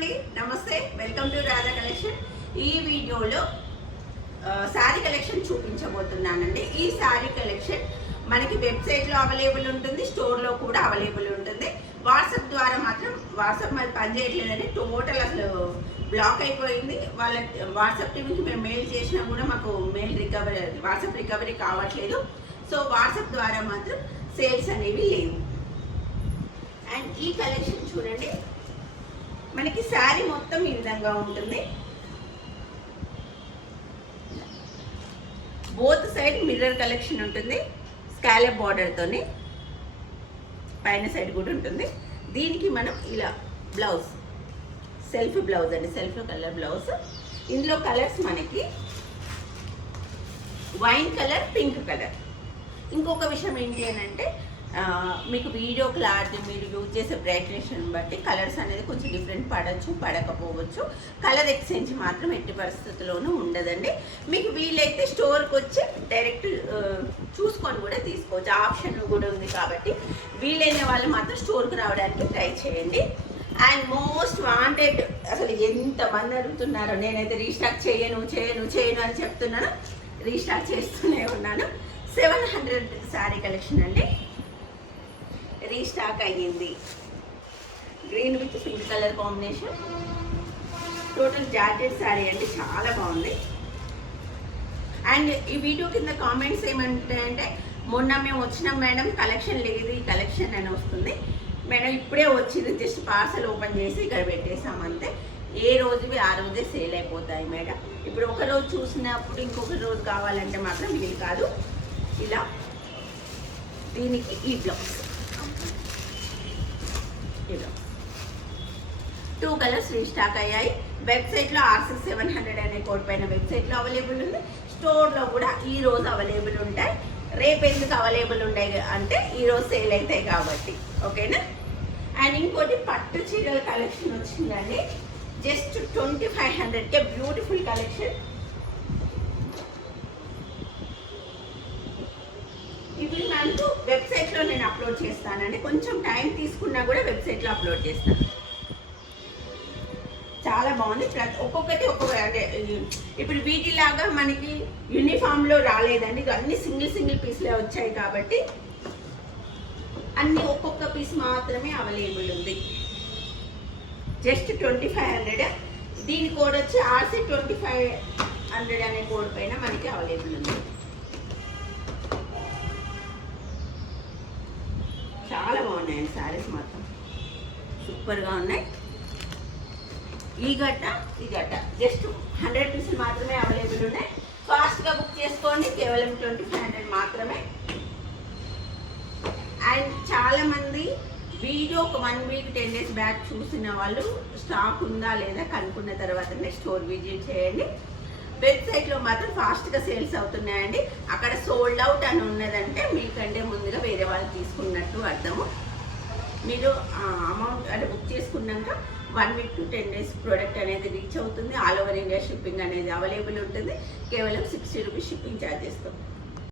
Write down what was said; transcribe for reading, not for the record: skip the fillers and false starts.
అండి, నమస్తే. Welcome to Radha collection. ఈ వీడియోలో శారీ కలెక్షన్ చూపించబోతున్నానండి. ఈ శారీ కలెక్షన్ మనకి వెబ్సైట్లో అవైలబుల్ ఉంటుంది, స్టోర్లో కూడా అవైలబుల్ ఉంటుంది. వాట్సాప్ ద్వారా మాత్రం వాట్సాప్ మరి పనిచేయట్లేదండి, టోటల్ అసలు బ్లాక్ అయిపోయింది. వాళ్ళ వాట్సాప్ టీంకి మేము మెయిల్ చేసినా కూడా మాకు వాట్సాప్ రికవరీ కావట్లేదు. సో వాట్సాప్ ద్వారా మాత్రం సేల్స్ అనేవి లేవు. అండ్ ఈ కలెక్షన్ చూడండి, మనకి శారీ మొత్తం ఈ విధంగా ఉంటుంది. బోత్ సైడ్ మిర్రర్ కలెక్షన్ ఉంటుంది, స్కాలప్ బార్డర్తోని. పైన సైడ్ కూడా ఉంటుంది. దీనికి మనం ఇలా బ్లౌజ్, సెల్ఫ్ బ్లౌజ్ అండి, సెల్ఫ్ కలర్ బ్లౌజ్. ఇందులో కలర్స్ మనకి వైన్ కలర్, పింక్ కలర్. ఇంకొక విషయం ఏంటి అని అంటే, మీకు వీడియో క్లారిటీ, మీరు యూజ్ చేసే బ్రైట్నెస్ బట్టి కలర్స్ అనేది కొంచెం డిఫరెంట్ పడవచ్చు, పడకపోవచ్చు. కలర్ ఎక్స్చేంజ్ మాత్రం ఎట్టి పరిస్థితుల్లోనూ ఉండదండి. మీకు వీలైతే స్టోర్కి వచ్చి డైరెక్ట్ చూసుకొని కూడా తీసుకోవచ్చు, ఆప్షన్ కూడా ఉంది. కాబట్టి వీలైన వాళ్ళు మాత్రం స్టోర్కి రావడానికి ట్రై చేయండి. అండ్ మోస్ట్ వాంటెడ్, అసలు ఎంతమంది అడుగుతున్నారో. నేనైతే రీస్టాక్ చేయను అని చెప్తున్నాను, రీస్టాక్ చేస్తూనే ఉన్నాను. 700 శారీ కలెక్షన్ అండి, రీస్టాక్ అయ్యింది. Green with pink colour combination, total georgette sari అండి, చాలా బాగుంది. అండ్ ఈ వీడియో కింద కామెంట్స్ ఏమంటాయంటే, మొన్న మేము వచ్చినాం మేడం, కలెక్షన్ లేదు, ఈ కలెక్షన్ అని వస్తుంది. మేడం ఇప్పుడే వచ్చింది, జస్ట్ పార్సల్ ఓపెన్ చేసి ఇక్కడ పెట్టేసామంతే. ఏ రోజువి ఆ రోజే సేల్ అయిపోతాయి మేడం. ఇప్పుడు ఒక రోజు చూసినప్పుడు ఇంకొక రోజు కావాలంటే మాత్రం వీలు కాదు. ఇలా దీనికి ఈ బ్లౌజ్, ఇలా 2 కలర్స్ రీస్టాక్ అయ్యాయి. వెబ్సైట్లో RC700 అనే కోడ్ పైన వెబ్సైట్లో అవైలబుల్ ఉంది, స్టోర్లో కూడా ఈ రోజు అవైలబుల్ ఉంటాయి. రేపు ఎందుకు అవైలబుల్ ఉంటాయి అంటే ఈరోజు సేల్ అవుతాయి కాబట్టి, ఓకేనా. అండ్ ఇంకోటి పట్టు చీరల కలెక్షన్ వచ్చిందండి, జస్ట్ 2500కే బ్యూటిఫుల్ కలెక్షన్. ఇవి మనకు వెబ్సైట్లో నేను అప్లోడ్ చేస్తానండి, కొంచెం టైం తీసుకున్నా కూడా వెబ్సైట్లో అప్లోడ్ చేస్తాను. చాలా బాగుంది. ఒక్కొక్కటి అంటే ఇప్పుడు వీటిలాగా మనకి యూనిఫామ్లో రాలేదండి, అన్ని సింగిల్ పీస్లే వచ్చాయి కాబట్టి అన్ని ఒక్కొక్క పీస్ మాత్రమే అవైలబుల్ ఉంది. జస్ట్ 2500. దీని కోడ్ వచ్చి RC2500 అనే కోడ్ పైన మనకి అవైలబుల్ ఉంది. చాలా బాగున్నాయండి శారీస్, మాత్రం సూపర్గా ఉన్నాయి. ఈ గట్ట జస్ట్ 100 పీసులు మాత్రమే అవైలబుల్ ఉన్నాయి. ఫాస్ట్గా బుక్ చేసుకోండి, కేవలం 2500 మాత్రమే. అండ్ చాలామంది వీడియో ఒక 1 వీక్ 10 డేస్ బ్యాక్ చూసిన వాళ్ళు స్టాక్ ఉందా లేదా కనుక్కున్న తర్వాతనే స్టోర్ విజిట్ చేయండి. వెబ్సైట్లో మాత్రం ఫాస్ట్గా సేల్స్ అవుతున్నాయండి. అక్కడ సోల్డ్ అవుట్ అని ఉన్నదంటే మీకంటే ముందుగా వేరే వాళ్ళు తీసుకున్నట్టు అర్థము. మీరు అమౌంట్ అంటే బుక్ చేసుకున్నాక 1 వీక్ to 10 డేస్ ప్రోడక్ట్ అనేది రీచ్ అవుతుంది. ఆల్ ఓవర్ ఇండియా షిప్పింగ్ అనేది అవైలబుల్ ఉంటుంది. కేవలం 60 రూపీస్ షిప్పింగ్ ఛార్జెస్తో.